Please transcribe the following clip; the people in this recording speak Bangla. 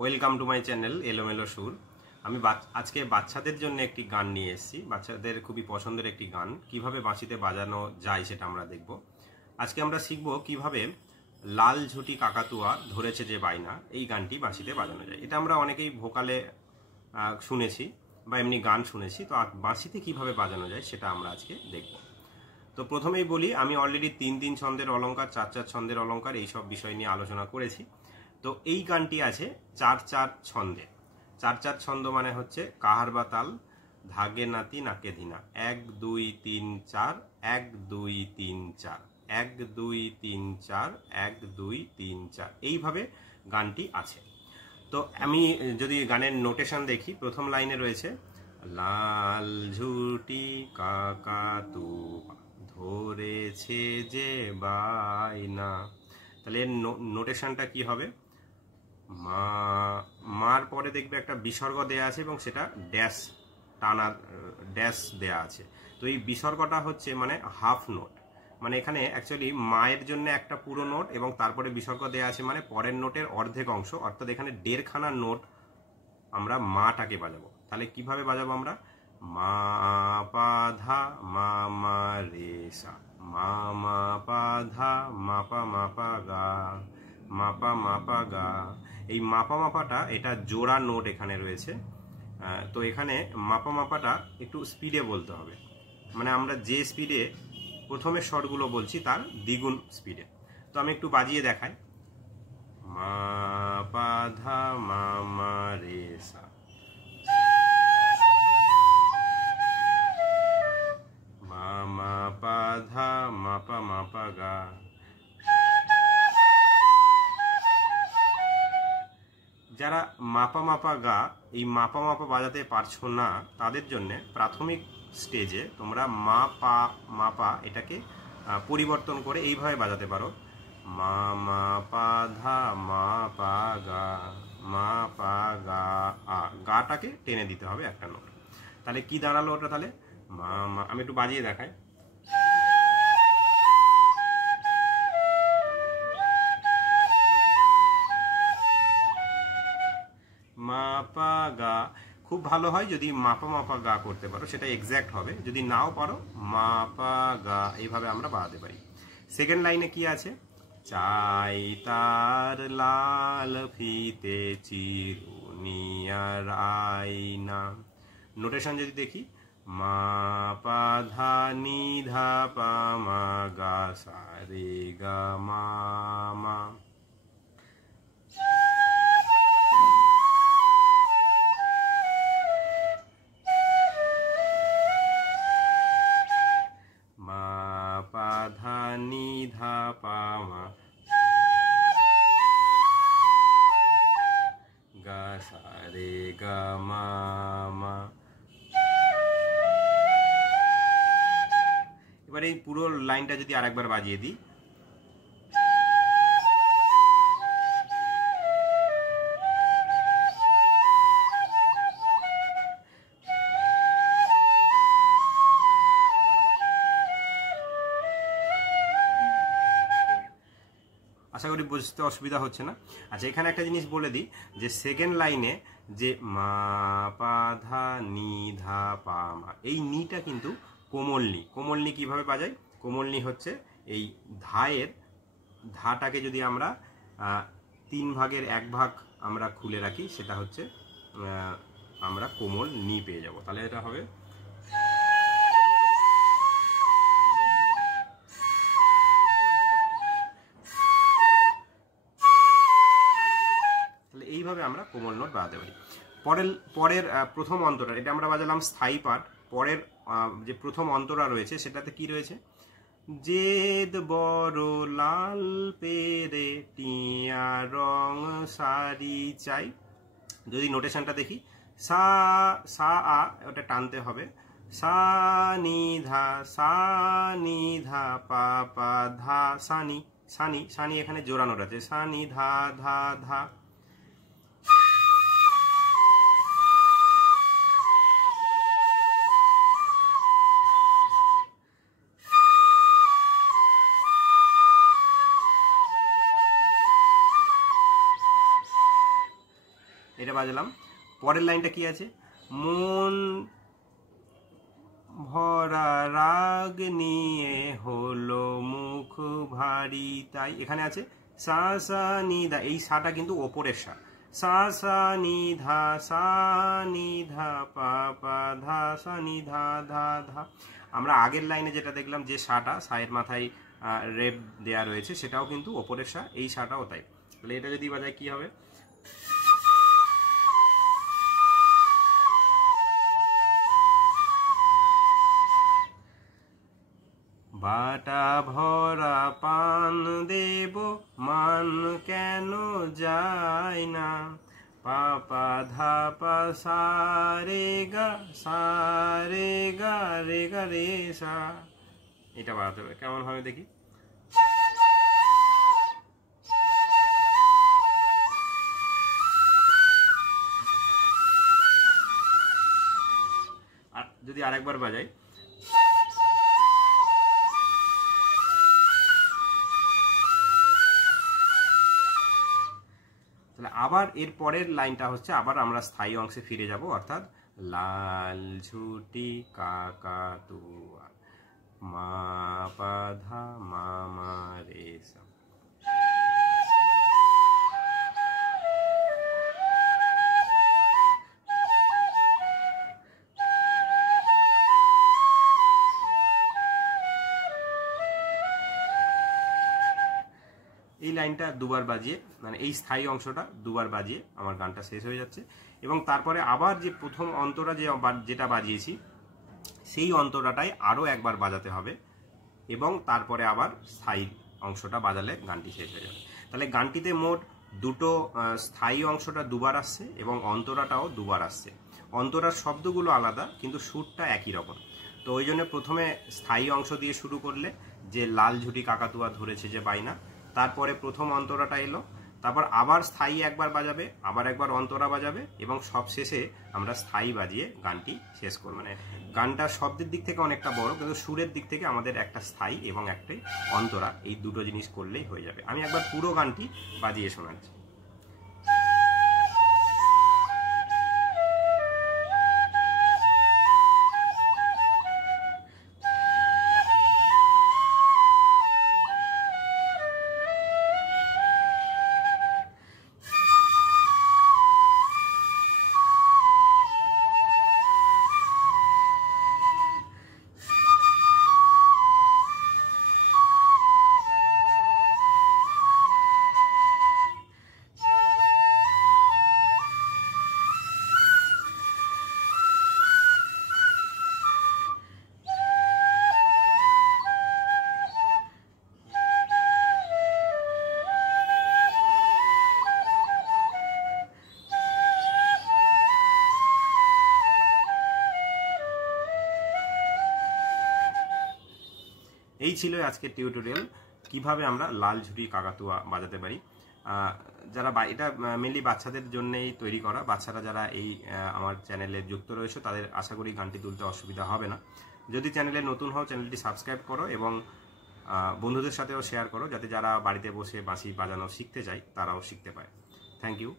ওয়েলকাম টু মাই চ্যানেল এলোমেলো সুর। আমি আজকে বাচ্চাদের জন্য একটি গান নিয়ে এসেছি। বাচ্চাদের খুবই পছন্দের একটি গান, কিভাবে বাঁশিতে বাজানো যায় সেটা আমরা দেখব। আজকে আমরা শিখব কিভাবে লাল ঝুটি কাকাতুয়া ধরেছে যে বাইনা, এই গানটি বাঁশিতে বাজানো যায়। এটা আমরা অনেকেই ভোকালে শুনেছি বা এমনি গান শুনেছি, তো বাঁশিতে কিভাবে বাজানো যায় সেটা আমরা আজকে দেখব। তো প্রথমেই বলি, আমি অলরেডি 3-3 ছন্দের অলঙ্কার, 4-4 ছন্দের অলঙ্কার এইসব বিষয় নিয়ে আলোচনা করেছি। তো এই গানটি আছে 4-4 ছন্দে। 4-4 ছন্দ মানে হচ্ছে কাহার বা তাল, ধাগে নাতি নাকে ধিনা, 1-2-3-4, 1-2-3-4, 1-2-3-4, 1-2-3-4, এইভাবে গানটি আছে। তো আমি যদি গানের নোটেশন দেখি, প্রথম লাইনে রয়েছে লাল ঝুটি কাকাতুয়া ধরেছে যে বাইনা। তাহলে এর নোটেশনটা কি হবে? মা, মার পরে দেখবে একটা বিসর্গ দেয়া আছে এবং সেটা ড্যাশ টানা ড্যাশ দেয়া আছে। তো এই বিসর্গটা হচ্ছে মানে হাফ নোট, মানে এখানে অ্যাকচুয়ালি মায়ের জন্য একটা পুরো নোট এবং তারপরে বিসর্গ দেয়া আছে, মানে পরের নোটের অর্ধেক অংশ, অর্থাৎ এখানে 1.5খানা নোট আমরা মাটাকে বাজাবো। তাহলে কিভাবে বাজাবো আমরা? মা পা ধা মা মা রে সা, মা মা পা ধা মা পা গা, মাপা মাপা গা। এই মাপা মাপাটা এটা জোড়া নোট এখানে রয়েছে। তো এখানে মাপা মাপাটা একটু স্পিডে বলতে হবে, মানে আমরা যে স্পিডে প্রথমে স্বরগুলো বলছি তার দ্বিগুণ স্পিডে। তো আমি একটু বাজিয়ে দেখাই। মা পা ধা মা মা রে সা, মা মা পা ধা মাপা গা। যারা মাপা গা, এই মাপা বাজাতে পারছো না, তাদের জন্য প্রাথমিক স্টেজে তোমরা মাপা এটাকে পরিবর্তন করে এইভাবে বাজাতে পারো। মা মা পা ধা মা পা গা, মা পা গা আ, গাটাকে টেনে দিতে হবে একটা নোট। তাহলে কি দাঁড়ালো ওটা? তাহলে মা মা, আমি একটু বাজিয়ে দেখাই। মাপা গা। খুব ভালো হয় যদি মাপা গা করতে পারো, সেটা এক্স্যাক্ট হবে। যদি নাও পারো মাপা গা এইভাবে আমরা বাজাতে পারি। সেকেন্ড লাইনে কি আছে? চাই তার লাল ফিতে চিরুনিয়ার আয়না। নোটেশন যদি দেখি, মা পা ধা নি ধা পা মা গা সা রে গা মা মা। মা পা ধা নি ধা পা মা গা সা রে গা মা মা। এবার এই পুরো লাইনটা যদি আরেকবার বাজিয়ে দিই, আশা করি বুঝতে অসুবিধা হচ্ছে না। আচ্ছা, এখানে একটা জিনিস বলে দিই যে সেকেন্ড লাইনে যে মা পা ধা নি ধা পা মা, এই নিটা কিন্তু কোমল নি। কোমল নি কিভাবে বাজাই? কোমল নি হচ্ছে এই ধায়ের ধাটাকে যদি আমরা 3 ভাগের 1 ভাগ আমরা খুলে রাখি, সেটা হচ্ছে আমরা কোমল নি পেয়ে যাব। তাহলে এটা হবে এইভাবে আমরা কোমল নোট বাজাতে পারি। পরের প্রথম অন্তরা, এটা আমরা বাজালাম স্থায়ী পাঠ। পরের যে প্রথম অন্তরা রয়েছে সেটাতে কি রয়েছে? জেদ বড় লাল পেরে টিয়া রং শাড়ি চাই। যদি নোটেশনটা দেখি, সা সা আ, ওটা টানতে হবে। সা নি ধা পা পা ধা সানি সানি সানি, এখানে জোড়া নোট আছে, সানি ধা ধা ধা। এটা বাজালাম। পরের লাইনটা কি আছে, মন ভরা রাগ নিয়ে হলো মুখ ভারী তাই, এখানে আছে সা সা নি ধা, এই সাটা কিন্তু ওপরের সা, সা সা নি ধা পা পা ধা সা নি ধা ধা ধা। আমরা আগের লাইনে যেটা দেখলাম যে সাটা, সায়ের মাথায় রেপ দেয়া রয়েছে, সেটাও কিন্তু ওপরের সা, এই সাটাও তাই। তাহলে এটা যদি বাজায় কি হবে, বাটা ভরা পান দেব মান কেন যায় না, পাপা ধাপা সারে গা রে গা রে সা। এটা বাজাতে হবে, কেমন হবে দেখি। আর যদি আরেকবার বাজাই, তাহলে আবার এর পরের লাইনটা হচ্ছে আবার আমরা স্থায়ী অংশে ফিরে যাব, অর্থাৎ লাল ঝুটি কাকাতুয়া মা পা ধা মা মা রে সা। এই লাইনটা দুবার বাজিয়ে, মানে এই স্থায়ী অংশটা দুবার বাজিয়ে আমার গানটা শেষ হয়ে যাচ্ছে। এবং তারপরে আবার যে প্রথম অন্তরা যেটা বাজিয়েছি সেই অন্তরাটাই আরও একবার বাজাতে হবে, এবং তারপরে আবার স্থায়ী অংশটা বাজালে গানটি শেষ হয়ে যাবে। তাহলে গানটিতে মোট দুটো স্থায়ী অংশটা দুবার আসছে এবং অন্তরাটাও দুবার আসছে। অন্তরার শব্দগুলো আলাদা কিন্তু সুরটা একই রকম। তো ওই জন্য প্রথমে স্থায়ী অংশ দিয়ে শুরু করলে, যে লাল ঝুটি কাকাতুয়া ধরেছে যে বাইনা, তারপরে প্রথম অন্তরাটা এলো, তারপর আবার স্থায়ী একবার বাজাবে, আবার একবার অন্তরা বাজাবে, এবং সব শেষে আমরা স্থায়ী বাজিয়ে গানটি শেষ করব। মানে গানটা শব্দের দিক থেকে অনেকটা বড়, কিন্তু সুরের দিক থেকে আমাদের একটা স্থায়ী এবং একটাই অন্তরা, এই দুটো জিনিস করলেই হয়ে যাবে। আমি একবার পুরো গানটি বাজিয়ে শোনাচ্ছি। এই ছিল আজকের টিউটোরিয়াল, কিভাবে আমরা লাল ঝুটি কাকাতুয়া বাজাতে পারি। যারা এটা মেনলি বাচ্চাদের জন্যই তৈরি করা, বাচ্চারা যারা এই আমার চ্যানেলে যুক্ত রয়েছে তাদের আশা করি গানটি তুলতে অসুবিধা হবে না। যদি চ্যানেলে নতুন হও চ্যানেলটি সাবস্ক্রাইব করো এবং বন্ধুদের সাথেও শেয়ার করো, যাতে যারা বাড়িতে বসে বাঁশি বাজানো শিখতে চায় তারাও শিখতে পারে। Thank you.